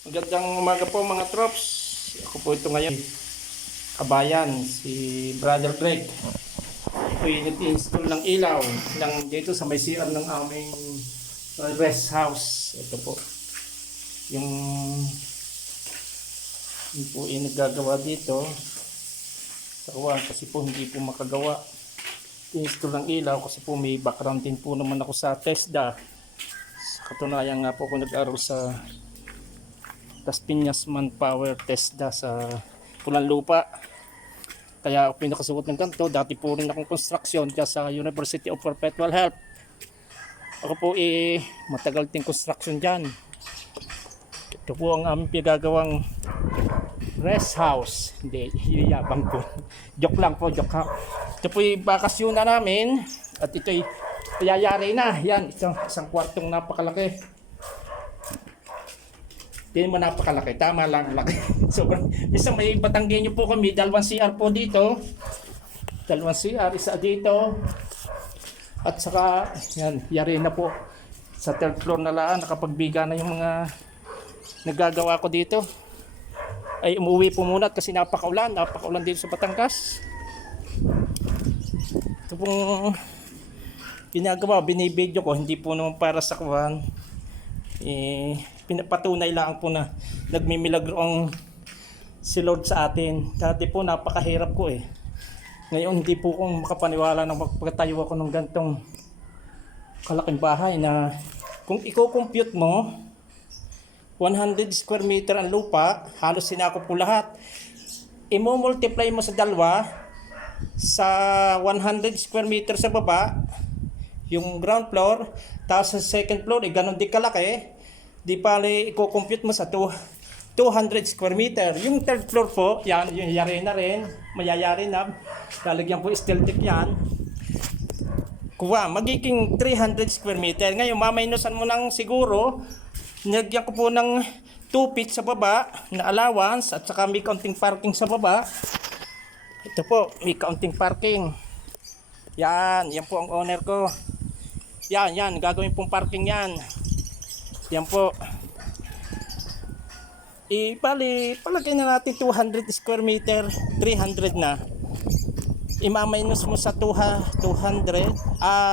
Magandang umaga po mga trops. Ako po ito ngayon, kabayan, si Brother Greg. Ito yung nag-install ng ilaw dito sa may CR ng aming rest house. Ito po. Yung po yung naggagawa dito. Sawa kasi po hindi po makagawa. Install ng ilaw kasi po may background din po naman ako sa TESDA. Sa katunayan nga po ako nag-aral sa Las Piñas Manpower TESDA sa Pulanlupa. Kaya ako pinakasuot ng ganito. Dati po rin akong construction dyan sa University of Perpetual Health. Ako po matagal din construction dyan. Ito po ang aming pinagagawang rest house. Hindi, yabang po. Joke lang po, joke ha. Ito po yung bakasyon na namin. At ito'y payayari na. Yan, isang kwartong napakalaki. Hindi mo napakalaki, tama lang laki. Sobrang, isang may Batanggenyo po kami, dalawang CR po dito. Dalawang CR, isa dito. At saka, yan, yari na po. Sa third floor na lang, nakapagbiga na yung mga nagagawa ko dito. Ay, umuwi po muna kasi napakaulan dito sa Batangas. Ito pong ginagawa, binibidyo ko, hindi po naman para sa kuhan. Pinapatunay lang po na nagmimilagro ang si Lord sa atin. Dati po napakahirap ko Ngayon hindi po kong makapaniwala na magpatayo ako ng gantong kalaking bahay na kung i-compute mo 100 square meter ang lupa, halos sinakop po lahat. I-multiply mo sa dalawa sa 100 square meter sa baba, yung ground floor, tapos sa second floor, ganun di kalaki. Di pala i-compute mo sa 200 square meter. Yung third floor po, yan, yung yari na rin, mayayari na. Lalagyan po steel deck yan. Kuha, magiging 300 square meter. Ngayon, mamaynusan mo ng siguro, nilagyan ko po ng 2 feet sa baba na allowance at saka may counting parking sa baba. Ito po, may counting parking. Yan po ang owner ko. Yan, gagawin pong parking yan. Yan po. Palagay na natin 200 square meter, 300 na. Imaminus mo sa 200,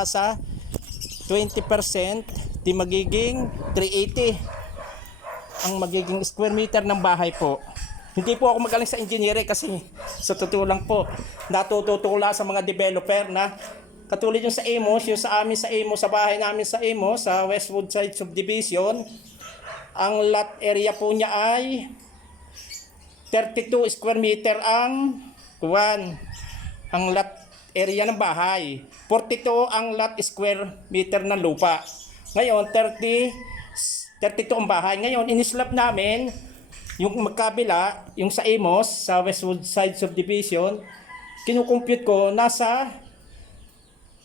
sa 20%, di magiging 380 ang magiging square meter ng bahay po. Hindi po ako magaling sa engineering kasi sa totoo lang po, natututula sa mga developer na katulad yung sa Amos, yung sa amin sa Amos, sa bahay namin sa Amos, sa Westwood Side Subdivision, ang lot area po niya ay 32 square meter ang lot area ng bahay. 42 ang lot square meter ng lupa. Ngayon, 32 ang bahay. Ngayon, inislap namin yung magkabila, yung sa Amos, sa Westwood Side Subdivision, kinukompute ko, nasa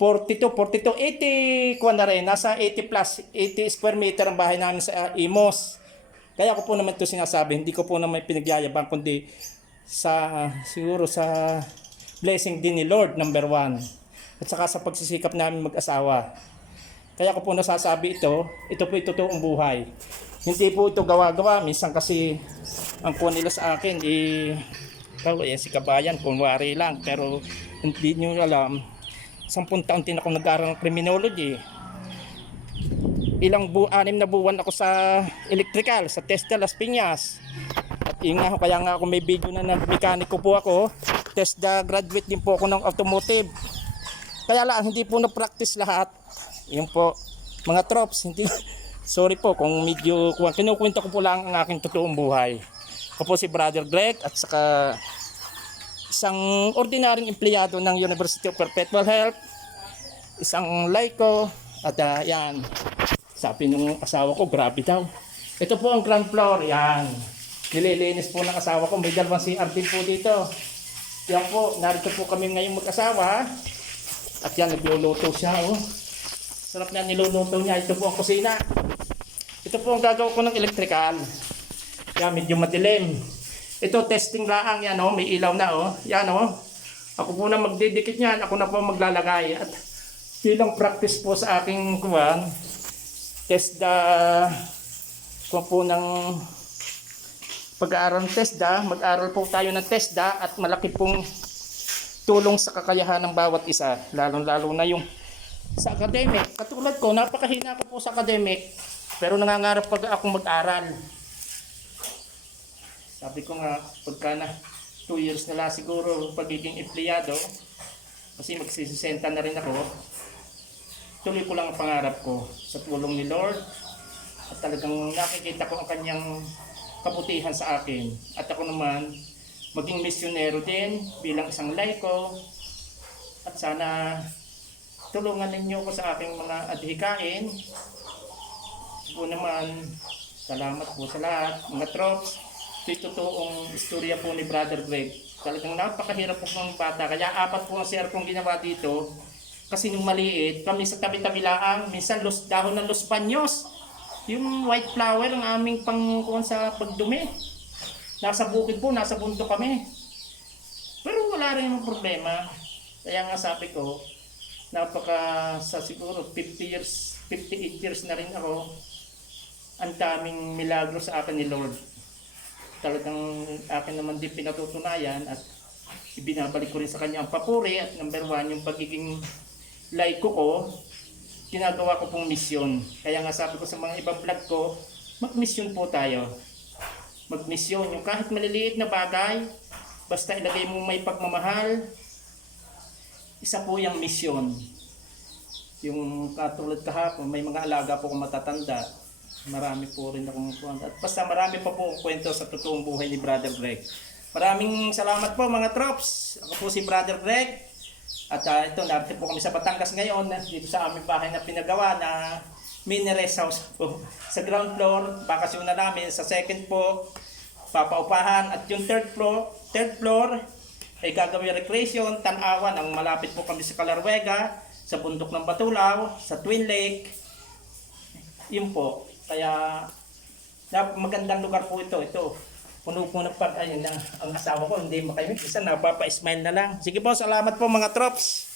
80 kuha na rin, nasa 80 plus, 80 square meter ang bahay namin sa Amos. Kaya ko po naman ito sinasabi, hindi ko po naman pinagyayabang, kundi siguro sa blessing din ni Lord, number 1. At saka sa pagsisikap namin mag-asawa. Kaya ko po nasasabi ito po ito totoong buhay. Hindi po ito gawa-gawa, minsan kasi ang kuha nila sa akin, si kabayan, kunwari lang, pero hindi nyo alam, 10 taon din ako nag-aaral ng criminology. 6 na buwan ako sa electrical, sa TESDA Las Piñas. At kaya nga ako may video na nag-mekaniko po ako. TESDA graduate din po ako ng automotive. Kaya lang, hindi po na-practice lahat. Yun po, mga trops, hindi. Sorry po kung medyo, kinukwento ko po lang ang aking totoong buhay. Ako po si Brother Greg at saka isang ordinaryong empleyado ng University of Perpetual Health, isang laiko, at yan, sabi ng asawa ko, grabe daw. Ito po ang ground floor, yan. Nililinis po ng asawa ko, may dalawang CR din po dito. Yan po, narito po kami ngayon mag-asawa. At yan, nagluluto siya, Sarap na niluluto niya, ito po ang kusina. Ito po ang gagawa ko ng electrical. Yan, medyo madilim. Ito testing lang yan may ilaw na Yan Ako po na magdidikit niyan, ako na po maglalagay at bilang practice po sa aking test po ng pag-aaral ng TESDA, mag-aral po tayo ng TESDA at malaki pong tulong sa kakayahan ng bawat isa, lalong-lalo na yung sa academic. Katulad ko, napakahina ko po sa academic, pero nangangarap pag akong mag-aral. Sabi ko nga, pagka na 2 years na lang siguro pagiging empleyado, kasi magsisenta na rin ako, tuloy ko lang ang pangarap ko sa tulong ni Lord at talagang nakikita ko ang kanyang kabutihan sa akin. At ako naman, maging misyonero din bilang isang laiko at sana tulungan ninyo ko sa aking mga adhikain. Po naman, salamat po sa lahat, mga trops. Ito'y totoong istorya po ni Brother Greg. Talagang napakahirap po ng bata. Kaya 4 po ang CR kong ginawa dito. Kasi nung maliit, kami sa tabi-tabi lang, minsan dahon ng Los Baños. Yung white flower ang aming pangkuhan sa pagdumi. Nasa bukid po, nasa bundok kami. Pero wala rin yung problema. Kaya nga sabi ko, sa siguro 58 years na rin ako, ang daming milagro sa akin ni Lord. Talagang akin naman din pinatutunayan at ibinabalik ko rin sa kanya ang papuri at number 1 yung pagiging laiko ko, ginagawa ko pong misyon. Kaya nga sabi ko sa mga ibang vlog ko, mag-misyon po tayo. Mag-misyon, yung kahit maliliit na bagay, basta ilagay mo may pagmamahal, isa po yung misyon. Yung katulad kahapon, may mga alaga po kung matatanda. Marami po rin akong kwento. At basta marami pa po kwento sa totoong buhay ni Brother Greg. Maraming salamat po mga trops. Ako po si Brother Greg. At ito, narito po kami sa Batangas ngayon. Dito sa aming bahay na pinagawa na mini rest house po. Sa ground floor, bakasyon na namin. Sa second po, papaupahan. At yung third floor ay gagawin recreation, tanawan. Ang malapit po kami sa Calarwega, sa bundok ng Batulaw, sa Twin Lake. Yun po. Kaya magandang lugar po ito. Puno-puno pag ayun na ang asawa ko hindi makahimik. Isa napapa-smile na lang. Sige po, salamat po mga trops.